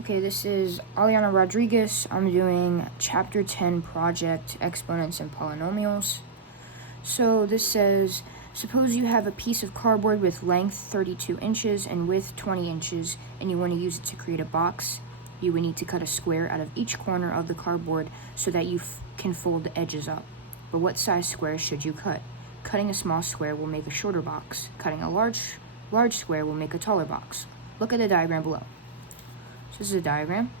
Okay, this is Aliana Rodrigues. I'm doing Chapter 10 Project Exponents and Polynomials. So this says, suppose you have a piece of cardboard with length 32 inches and width 20 inches, and you want to use it to create a box. You would need to cut a square out of each corner of the cardboard so that you can fold the edges up. But what size square should you cut? Cutting a small square will make a shorter box. Cutting a large square will make a taller box. Look at the diagram below. So this is a diagram.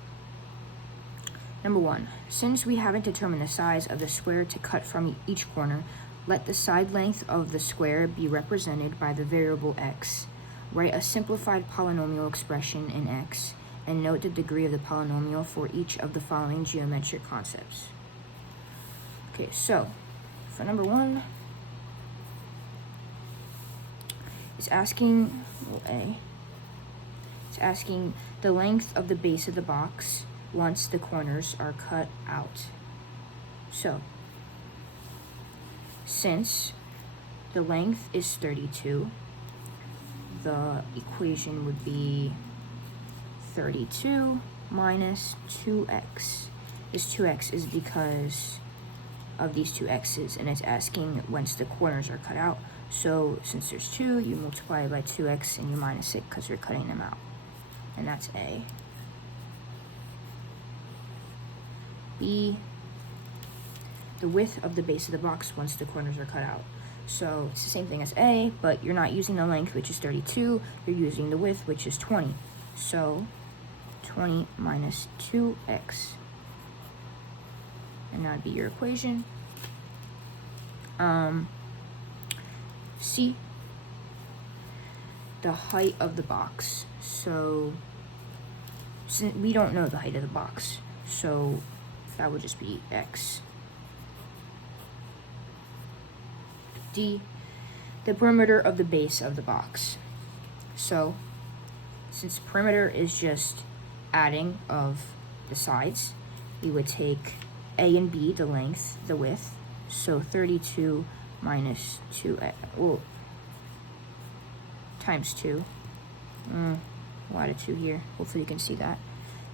Number 1, since we haven't determined the size of the square to cut from each corner, let the side length of the square be represented by the variable x. Write a simplified polynomial expression in x, and note the degree of the polynomial for each of the following geometric concepts. Okay, so for number 1, it's asking, it's asking the length of the base of the box once the corners are cut out. So, since the length is 32, the equation would be 32 minus 2x. This 2x is because of these two x's, and it's asking once the corners are cut out. So since there's 2, you multiply it by 2x and you minus it because you're cutting them out. And that's A. B, the width of the base of the box once the corners are cut out. So it's the same thing as A, but you're not using the length, which is 32, you're using the width, which is 20. So 20 minus 2x. And that'd be your equation. C, the height of the box. So since we don't know the height of the box, so that would just be x. D, the perimeter of the base of the box. So since perimeter is just adding of the sides, we would take A and B, the length, the width, so 32 minus 2x, well, times 2. We'll add a 2 here. Hopefully you can see that.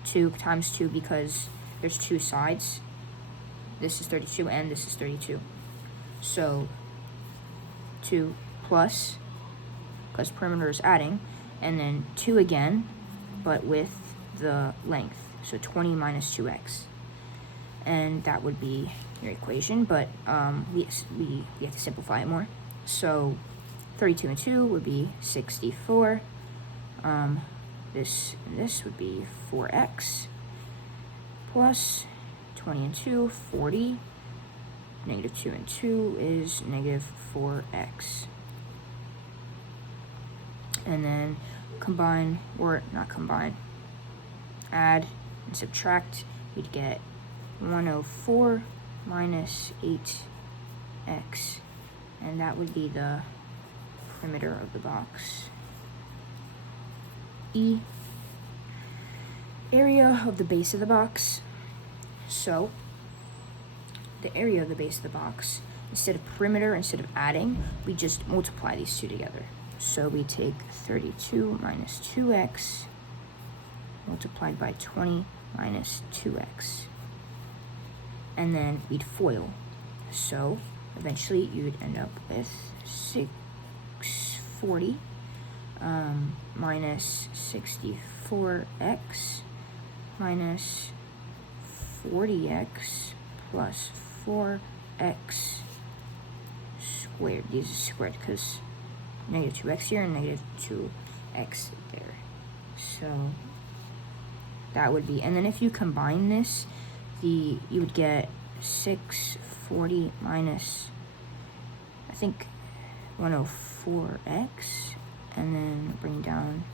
2 times 2 because there's 2 sides. This is 32 and this is 32. So 2 plus, because perimeter is adding, and then 2 again, but with the length. So 20 minus 2x. And that would be your equation, but we have to simplify it more. So 32 and 2 would be 64. This would be 4x plus 20 and 2, 40. Negative 2 and 2 is negative 4x. And then combine, or not combine, add and subtract, we'd get 104 minus 8x. And that would be the perimeter of the box. E, area of the base of the box. So the area of the base of the box, instead of perimeter, instead of adding, we just multiply these two together. So we take 32 minus 2x multiplied by 20 minus 2x. And then we'd FOIL. So eventually you'd end up with 640 minus 64x minus 40x plus 4x squared. These are squared because negative 2x here and negative 2x there. So that would be, and then if you combine this, you would get 640 minus, I think, 104x, and then bring down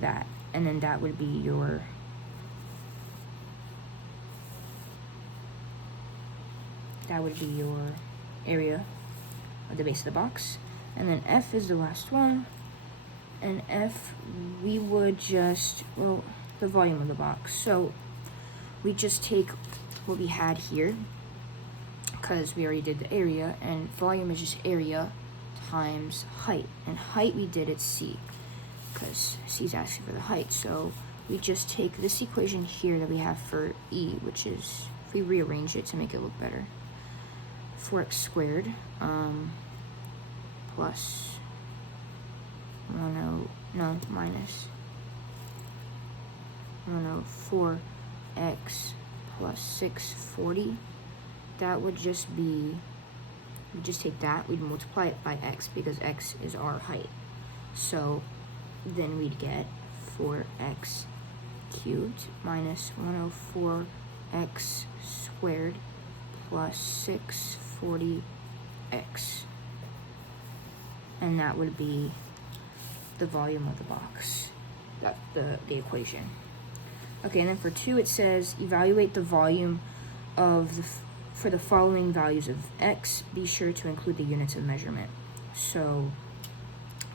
that, and then that would be your area of the base of the box. And then F is the last one, and F, we would just, well, the volume of the box. So we just take what we had here, because we already did the area, and volume is just area times height. And height we did at C, because C is asking for the height. So we just take this equation here that we have for E, which is, if we rearrange it to make it look better, 4x squared plus minus 104x plus 640. That would just be, we just take that, we'd multiply it by x because x is our height. So then we'd get 4x cubed minus 104x squared plus 640x. And that would be the volume of the box, that's the equation. Okay, and then for 2 it says evaluate the volume of for the following values of x, be sure to include the units of measurement. So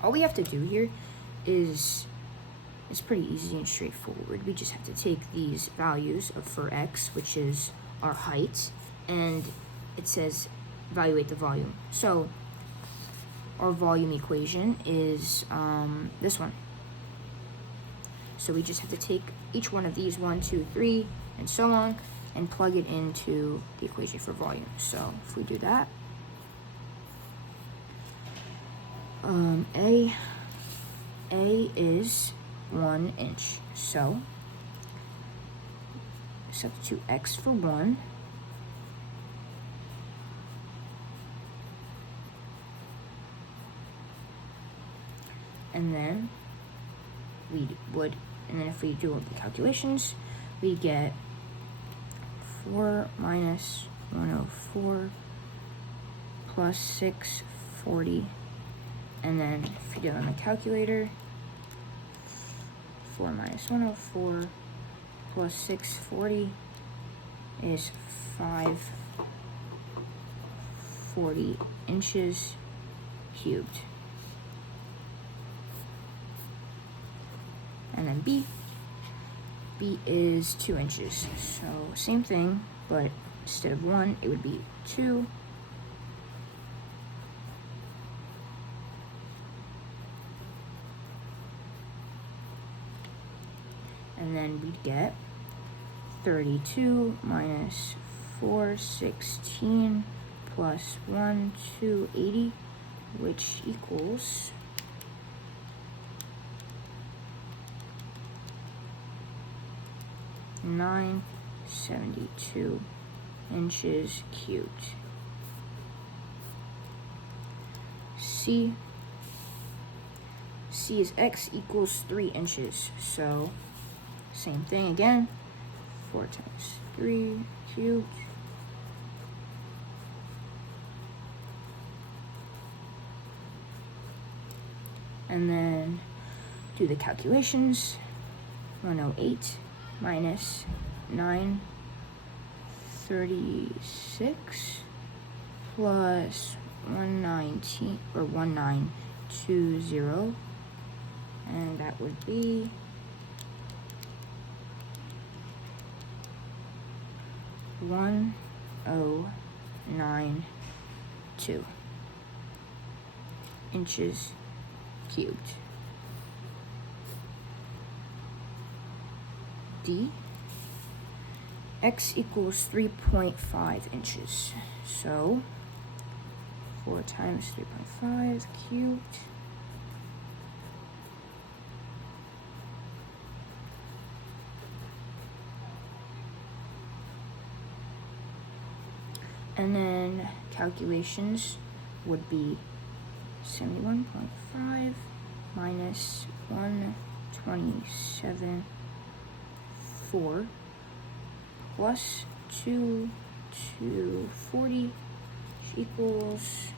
all we have to do here is, it's pretty easy and straightforward. We just have to take these values of for x, which is our height, and it says evaluate the volume. So our volume equation is this one. So we just have to take each one of these, 1, 2, 3, and so on, and plug it into the equation for volume. So if we do that, A is 1 inch. So substitute x for 1. And then if we do all the calculations, we get 4 minus 104 plus 640. And then if you do it on the calculator, 4 minus 104 plus 640 is 540 inches cubed. And then B is 2 inches. So same thing, but instead of 1, it would be 2. And then we'd get 32 minus 416 plus 1280, which equals 972 inches cubed. C is x equals 3 inches. So same thing again, 4 times 3 cubed. And then do the calculations. 108 minus 936 plus 119 or 1920, and that would be 1092 inches cubed. D, x equals 3.5 inches. So 4 times 3.5 cubed. And then calculations would be 71.5 minus 127.4 plus 240 equals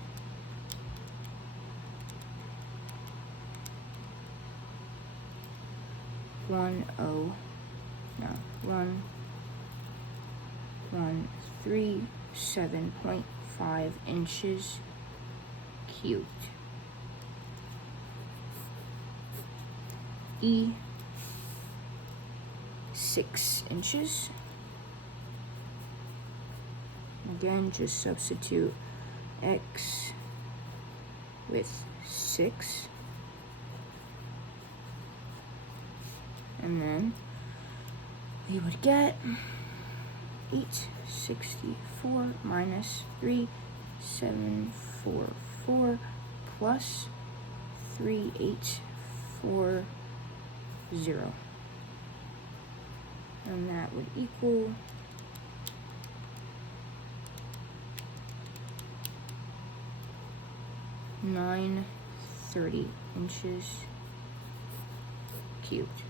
137.5 inches cubed. E, 6 inches. Again, just substitute x with 6. And then we would get 864 minus 3744 plus 3840. And that would equal 930 inches cubed.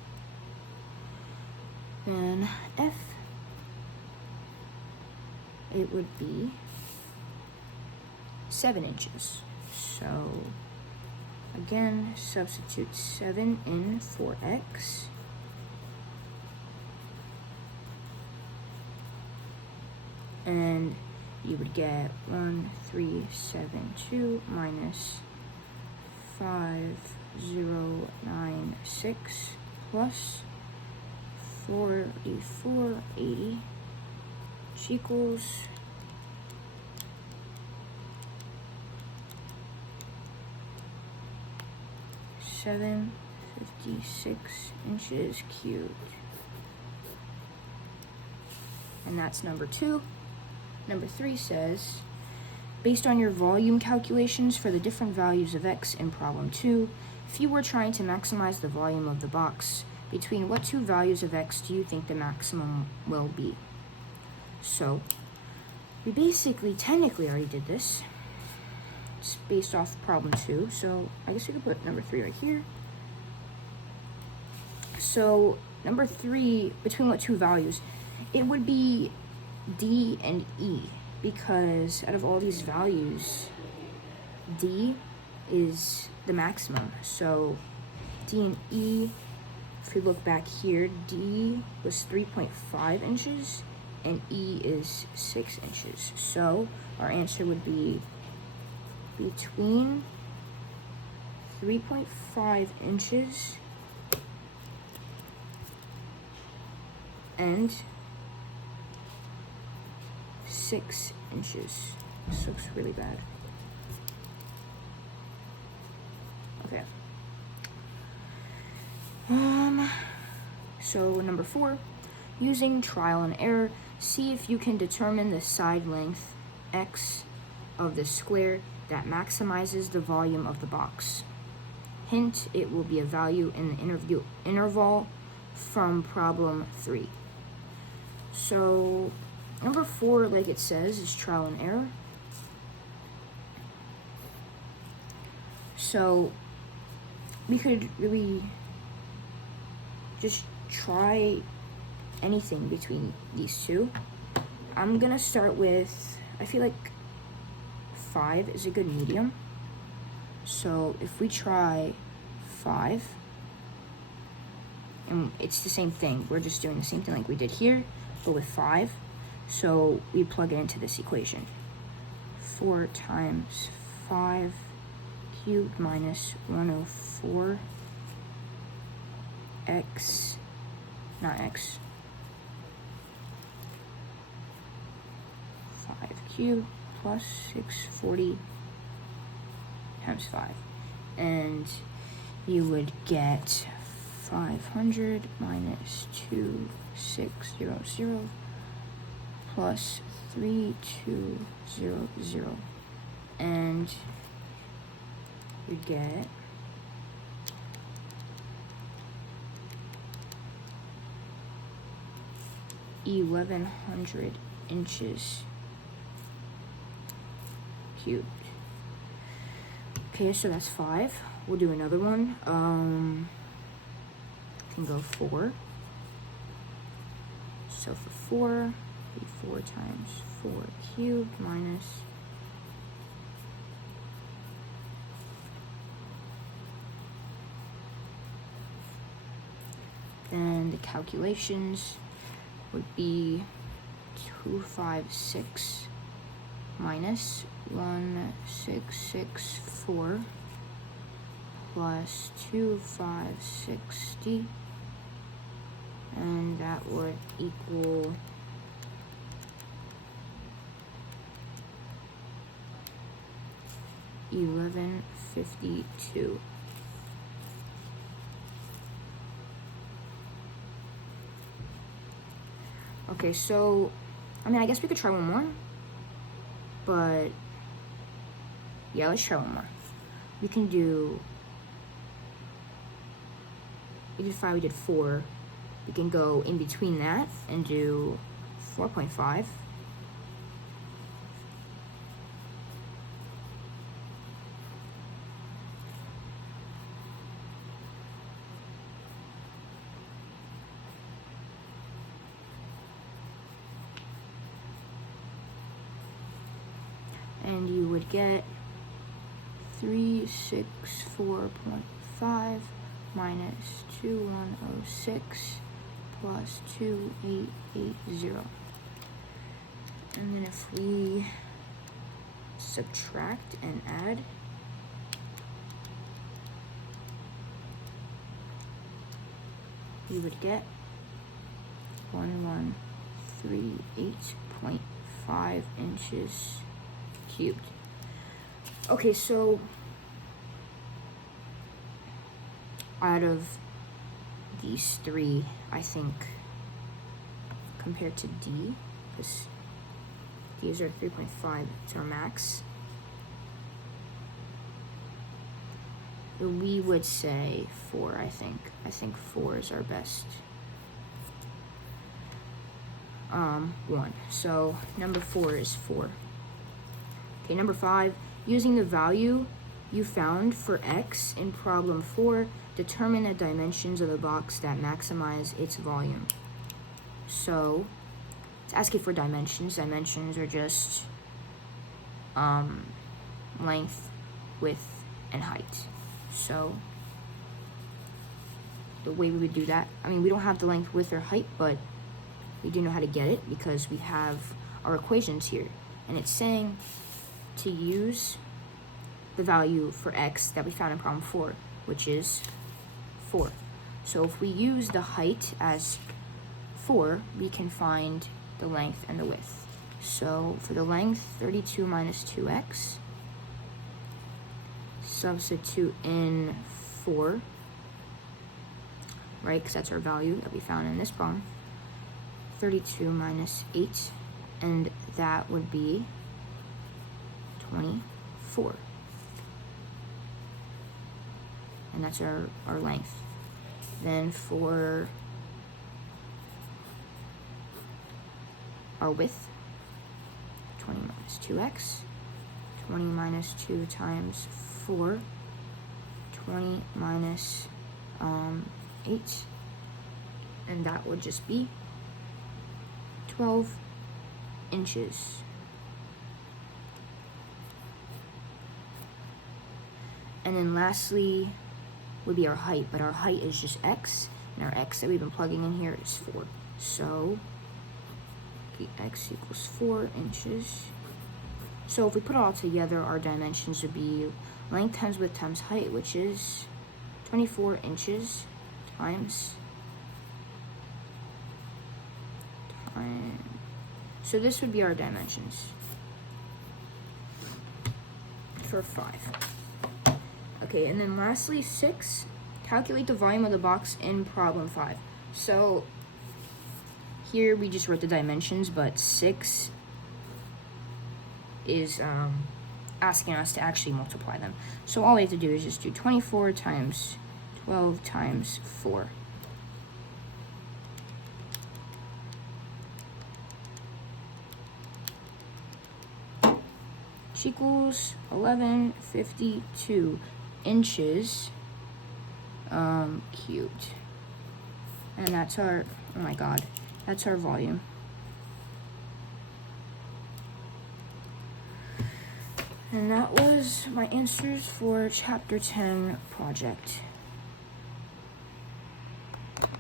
Then F, it would be 7 inches. So again, substitute 7 in for X. And you would get 1372 minus 5096 plus 4480, which equals 756 inches cubed. And that's number 2. Number 3 says, based on your volume calculations for the different values of X in problem 2, if you were trying to maximize the volume of the box, between what two values of X do you think the maximum will be? So, we basically technically already did this. It's based off problem 2, so I guess we could put number 3 right here. So, number 3, between what two values? It would be D and E, because out of all these values, D is the maximum. So D and E, if we look back here, D was 3.5 inches and E is 6 inches. So our answer would be between 3.5 inches and 6 inches. This looks really bad. Okay. So number 4, using trial and error, see if you can determine the side length X of the square that maximizes the volume of the box. Hint, it will be a value in the interval from problem 3. So number 4, like it says, is trial and error. So we could really just try anything between these two. I'm gonna start with, I feel like 5 is a good medium. So if we try 5, and it's the same thing, we're just doing the same thing like we did here, but with 5. So we plug it into this equation. 4 times 5 cubed minus 104 X, not X, 5 cubed plus 640 times 5. And you would get 500 minus 2600 plus 3200, and you get 1100 inches cubed. Okay, so that's 5. We'll do another one. Can go 4. So for 4, 4 times 4 cubed minus then the calculations would be 256 minus 1664 plus 2560, and that would equal 1152. Okay, so, I mean, I guess we could try one more. But, yeah, let's try one more. We can do, we did 5, we did 4. We can go in between that and do 4.5. And you would get 364.5 minus 2106 plus 2880. And then if we subtract and add, you would get 1138.5 inches cubed. Okay, so out of these three, I think, compared to D, because these are 3.5, it's our max, we would say 4, I think. I think 4 is our best one. So number 4 is 4. Okay, number 5, using the value you found for x in problem 4, determine the dimensions of the box that maximize its volume. So it's asking for dimensions. Dimensions are just length, width, and height. So the way we would do that, I mean, we don't have the length, width, or height, but we do know how to get it because we have our equations here. And it's saying to use the value for x that we found in problem 4, which is 4. So if we use the height as 4, we can find the length and the width. So for the length, 32 minus 2x, substitute in 4, right, because that's our value that we found in this problem. 32 minus 8, and that would be 24. And that's our length. Then for our width, 20 minus 2x, 20 minus 2 times 4, 20 minus 8, and that would just be 12 inches. And then lastly would be our height, but our height is just x, and our x that we've been plugging in here is 4. So x equals 4 inches. So if we put it all together, our dimensions would be length times width times height, which is 24 inches times. So this would be our dimensions for 5. Okay, and then lastly, 6, calculate the volume of the box in problem 5. So here we just wrote the dimensions, but 6 is asking us to actually multiply them. So all we have to do is just do 24 times 12 times 4. Which equals 1152 inches cubed. And that's our, oh my god, that's our volume. And that was my answers for chapter 10 project.